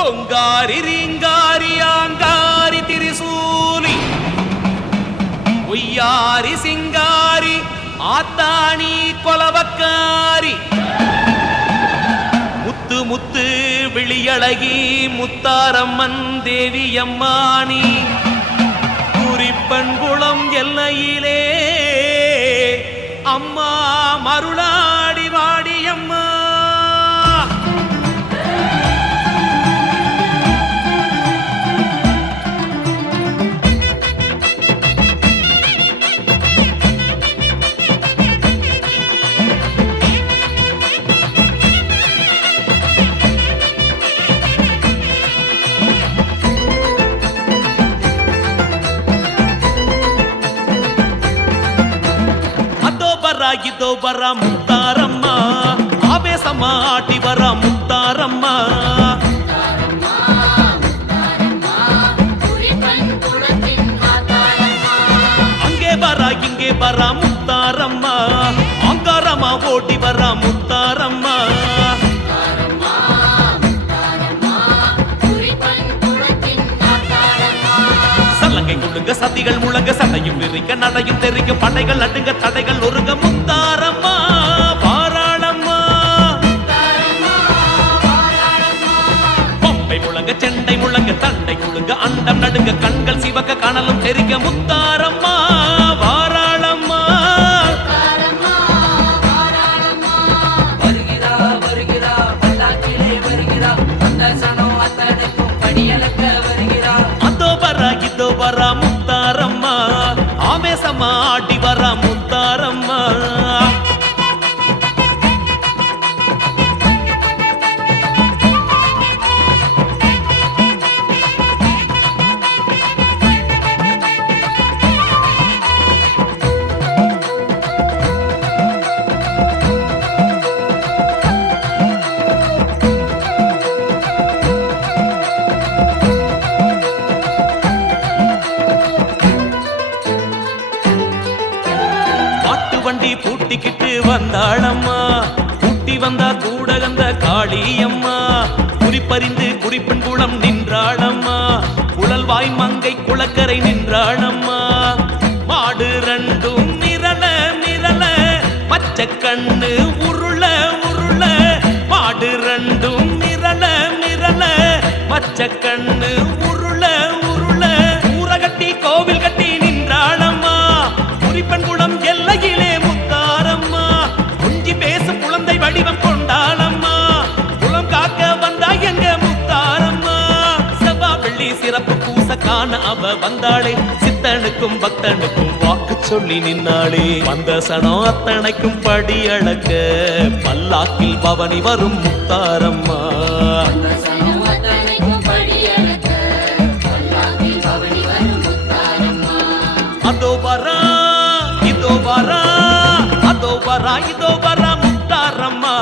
ஓங்காரி ரீங்காரி ஆங்காரி திரிசூலி ஒய்யாரி சிங்காரி ஆத்தாணி கொலவக்காரி முத்து முத்து விழியழகி முத்தாரம்மன் தேவியம்மானி குறிப்பன்குளம் எல்லையிலே அம்மா மருளாடி வாடியம்மா. இதோ வர முத்தாரம்மா ஆவேசமா ஆட்டி வர முத்தாரம்மா. அங்கே வர இங்கே வர முத்தாரம்மா அங்காரமா ஓட்டி வர முத்தாரம்மா. சல்லங்கை கொடுங்க சதிகள் முழங்க சண்டையும் விரிக்க நடையும் தெரிக்க படைகள் நடுங்க தடைகள் ஒருங்க முத்தாரம்மா பாராளம்மா. பொம்பை முழங்க செண்டை முழங்க தண்டை முழுங்க அண்டம் நடுங்க கண்கள் சிவக்க கனலும் தெரிக்க முத்தாரம்மா பாராளம்மா. வருகிறா வருகிறா பல்லாக்கிலே வருகிறா சனம் அத்தனைக்கும் படியலக்க வருகிறா. அதோ வர இதோ வர முத்தாரம்மா ஆவேசமா ஆடி வர முத்தாரம்மா. வண்டி பூட்டிக்கிட்டு வந்தாளம்மா கூட்டி வந்தா கூட வந்த காளியம்மா. குறிப்பறிந்து குறிப்பின் குளம் நின்றாளம்மா குழல்வாய் மங்கை குளக்கரை நின்றாளம்மா. மாடு ரெண்டும் மிரள மிரள பச்சை கண்ணு உருள உருள. மாடு ரெண்டும் மிரள மிரள பச்சை கண்ணு உருள உருள. ஊரகட்டி கோவில் கட்டி நின்றாளம்மா குறிப்பன் குளம் எல்லையிலே முத்தாரம்மா. குஞ்சி பேசும் குழந்தை வடிவம் கொண்டாளம்மா குளம் காக்க வந்தா எங்க முத்தாரம்மா. செவ்வா வெள்ளி சிறப்பு பூச காண அவ வந்தாளே சித்தனுக்கும் பக்தனுக்கும் வாக்கு சொல்லி நின்னாளே. வந்த சனம் அத்தனைக்கும் படி அளக்க பல்லாக்கில் பவனி வரும் முத்தாரம்மா. அதோ வரா இதோ வரா அதோ வரா இதோ வர முத்தாரம்மா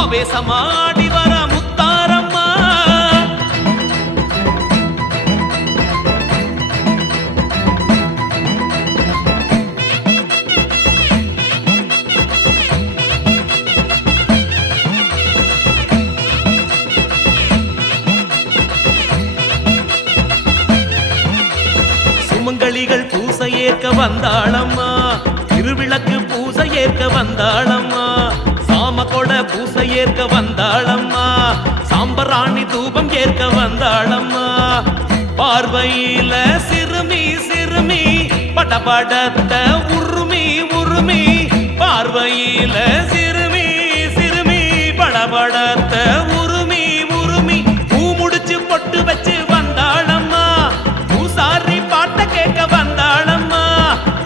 ஆவேசமாடி வர முத்தாரம்மா. சுமங்கலிகள் பூசை ஏற்க வந்தாளம்மா திருவிளக்கு பூசை ஏற்க வந்தாளம்மா. சாம கொட பூசை ஏற்க வந்தாளம்மா சாம்பராணி தூபம் ஏற்க வந்தாளம்மா. பார்வையில சிறுமி சிறுமி படபடத்த உருமி உருமி. பார்வையில சிறுமி சிறுமி படபடத்த உருமி உருமி. பூ முடிச்சு பொட்டு வச்சு வந்தாளம்மா பூசாரி பாட்ட கேட்க வந்தாளம்மா.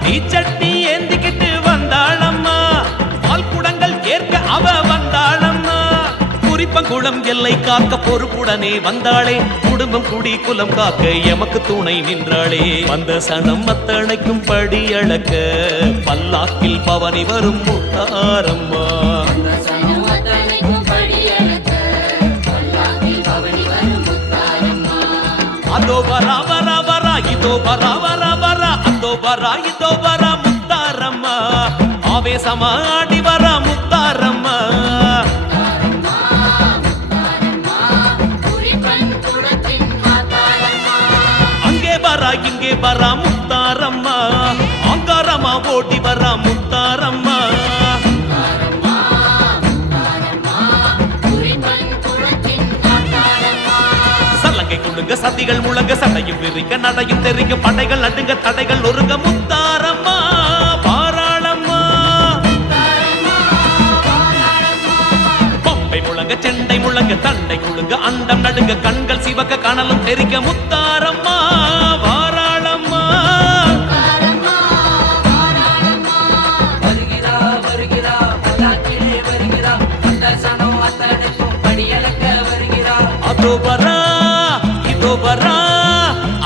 தீச்சட்டி ஏந்திக்கிட்டு வந்தாளம்மா பால் குடங்கள் ஏற்க அவ வந்தாளம்மா. குறிப்பங்குளம் எல்லை காக்க பொறுப்புடனே வந்தாளே குடும்பம் குடி குலம் காக்க எமக்கு துணை நின்றாளே. வந்த சனம் அத்தனைக்கும் படி அளக்க பல்லாக்கில் பவனி வரும் முத்தாரம்மா. அதோ வரா வரா வரா இதோ வரா வரா வரா அதோ வரா இதோ வரா முத்தாரம்மா ஆவேசமாடி வரா முத்தாரம்மா. முத்தாரம்மா முத்தாரம்மா குறிப்பன் வரா முத்தாரம்மா ஆங்காரமா ஓடி வரா முத்தாரம்மா சல்லங்கை குழுங்க சதிகள் முழங்க சண்டையும் விரிக்க நடையும் தெரிக்க படைகள் நடுங்க தடைகள் ஒருங்க முத்தாரம்மா பாராளம்மா பம்பை முழங்க செண்டை முழங்க தண்டை குழுங்க அண்டம் நடுங்க கண்கள் சிவக்க கனலும் தெரிக்க முத்தாரம்மா பாராளம்மா வருகிறா வருகிறா பல்லாக்கிலே வருகிறா அந்த சனம் அத்தனைக்கும் படியளக்க வருகிறா அதோ வரா இதோ வரா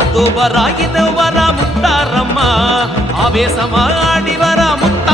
அதோ வரா இதோ வரா முத்தாரம்மா ஆவேசமா ஆடி வரா முத்தாரம்மா